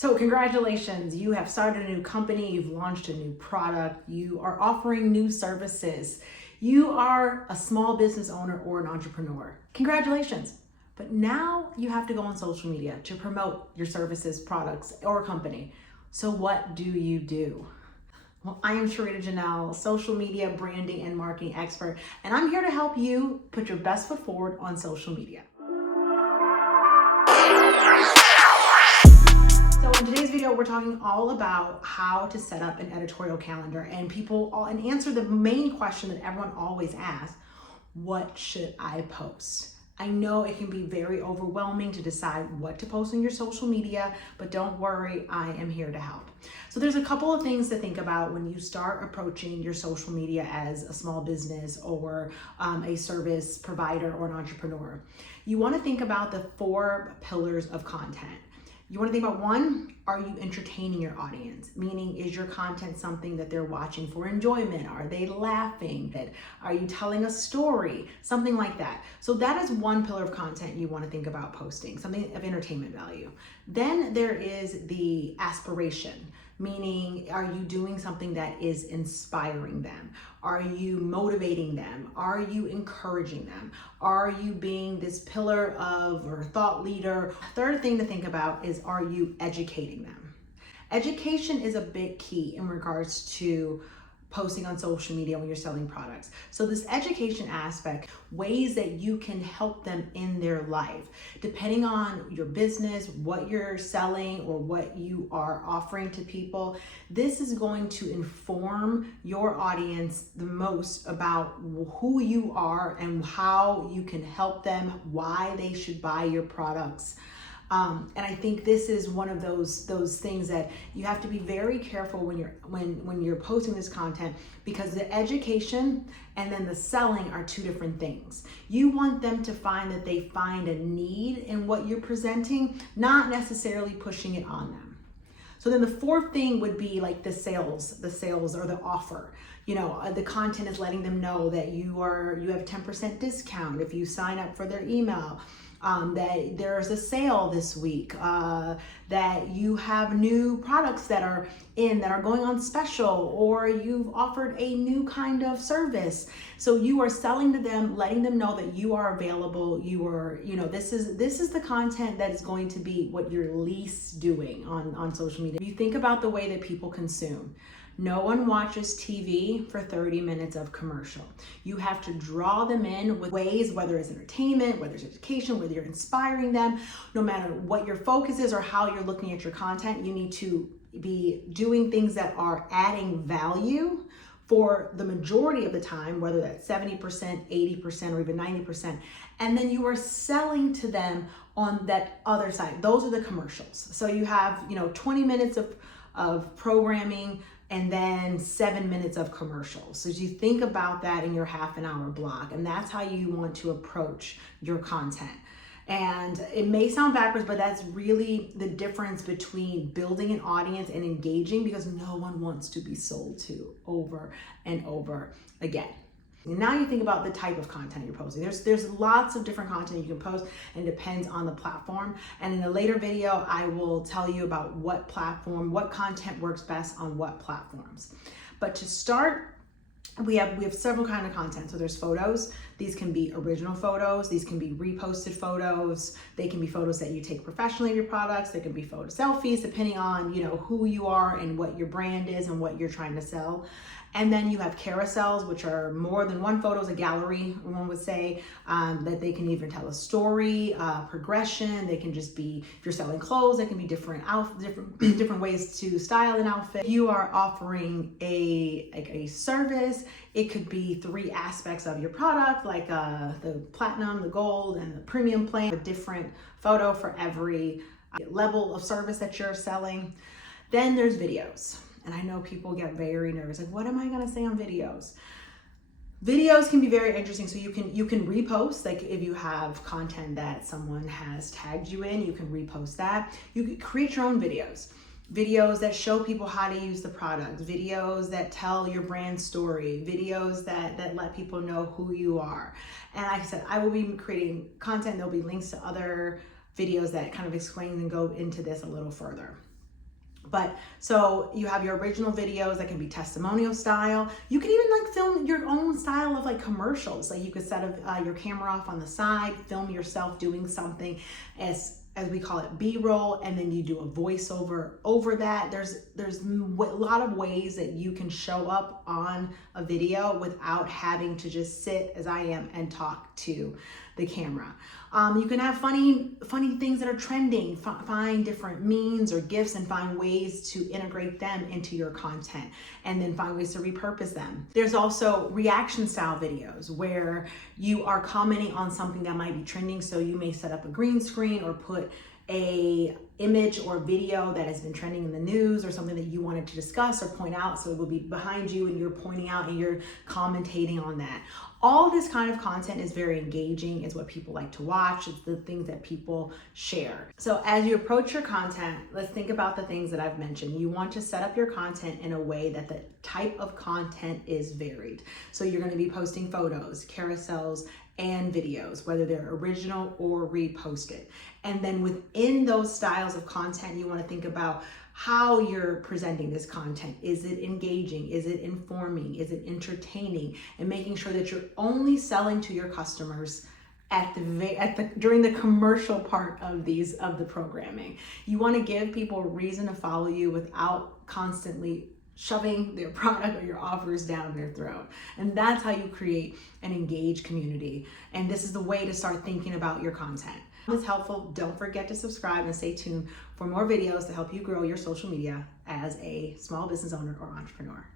So congratulations, you have started a new company, you've launched a new product, you are offering new services. You are a small business owner or an entrepreneur. Congratulations. But now you have to go on social media to promote your services, products, or company. So what do you do? Well, I am Sharita Janelle, social media branding and marketing expert, and I'm here to help you put your best foot forward on social media. So in today's video, we're talking all about how to set up an editorial calendar and answer the main question that everyone always asks: what should I post? I know it can be very overwhelming to decide what to post on your social media, but don't worry, I am here to help. So there's a couple of things to think about when you start approaching your social media as a small business or a service provider or an entrepreneur. You want to think about the 4 pillars of content. You want to think about 1, are you entertaining your audience? Meaning, is your content something that they're watching for enjoyment? Are they laughing? Are you telling a story? Something like that. So that is 1 pillar of content you want to think about posting, something of entertainment value. Then there is the aspiration, meaning, are you doing something that is inspiring them? Are you motivating them? Are you encouraging them? Are you being this pillar of or thought leader? Third thing to think about is, are you educating them? Education is a big key in regards to posting on social media when you're selling products. So this education aspect, ways that you can help them in their life, depending on your business, what you're selling or what you are offering to people, this is going to inform your audience the most about who you are and how you can help them, why they should buy your products. And I think this is one of those things that you have to be very careful when you're posting this content, because the education and then the selling are 2 different things. You want them to find that they find a need in what you're presenting, not necessarily pushing it on them. So then the 4th thing would be like the sales or the offer. You know, the content is letting them know that you have 10% discount if you sign up for their email. That there's a sale this week, that you have new products that are going on special, or you've offered a new kind of service. So you are selling to them, letting them know that you are available. This is the content that is going to be what you're least doing on social media. If you think about the way that people consume, no one watches TV for 30 minutes of commercial. You have to draw them in with ways, whether it's entertainment, whether it's education, whether you're inspiring them. No matter what your focus is or how you're looking at your content, you need to be doing things that are adding value for the majority of the time, whether that's 70%, 80%, or even 90%. And then you are selling to them on that other side. Those are the commercials. So you have, 20 minutes of programming, and then 7 minutes of commercials. So you think about that in your half-an-hour block, and that's how you want to approach your content. And it may sound backwards, but that's really the difference between building an audience and engaging, because no one wants to be sold to over and over again. And now you think about the type of content you're posting. There's lots of different content you can post, and it depends on the platform. And in a later video, I will tell you about what content works best on what platforms. But to start, we have several kinds of content. So there's photos. These can be original photos. These can be reposted photos. They can be photos that you take professionally of your products. They can be photo selfies, depending on who you are and what your brand is and what you're trying to sell. And then you have carousels, which are more than one photo, a gallery, one would say, that they can even tell a story, progression. They can just be, if you're selling clothes, they can be different ways to style an outfit. If you are offering a service, it could be 3 aspects of your product, like the platinum, the gold, and the premium plan, a different photo for every level of service that you're selling. Then there's videos. And I know people get very nervous, like, what am I gonna say on videos? Videos can be very interesting. So you can repost, like if you have content that someone has tagged you in, you can repost that. You can create your own videos that show people how to use the product, videos that tell your brand story, videos that let people know who you are. And like I said, I will be creating content. There'll be links to other videos that kind of explain and go into this a little further. But so you have your original videos that can be testimonial style. You can even like film your own style of like commercials. Like you could set your camera off on the side, film yourself doing something as we call it B-roll, and then you do a voiceover over that. There's a lot of ways that you can show up on a video without having to just sit as I am and talk to the camera. You can have funny things that are trending, find different memes or GIFs and find ways to integrate them into your content, and then find ways to repurpose them. There's also reaction style videos where you are commenting on something that might be trending. So you may set up a green screen or put a image or video that has been trending in the news or something that you wanted to discuss or point out. So it will be behind you and you're pointing out and you're commentating on that. All this kind of content is very engaging. It's what people like to watch. It's the things that people share. So as you approach your content, let's think about the things that I've mentioned. You want to set up your content in a way that the type of content is varied. So you're going to be posting photos, carousels, and videos, whether they're original or reposted. And then within those styles of content, you want to think about how you're presenting this content. Is it engaging? Is it informing? Is it entertaining? And making sure that you're only selling to your customers during the commercial part of the programming. You want to give people a reason to follow you without constantly shoving their product or your offers down their throat. And that's how you create an engaged community. And this is the way to start thinking about your content. If it's helpful, don't forget to subscribe and stay tuned for more videos to help you grow your social media as a small business owner or entrepreneur.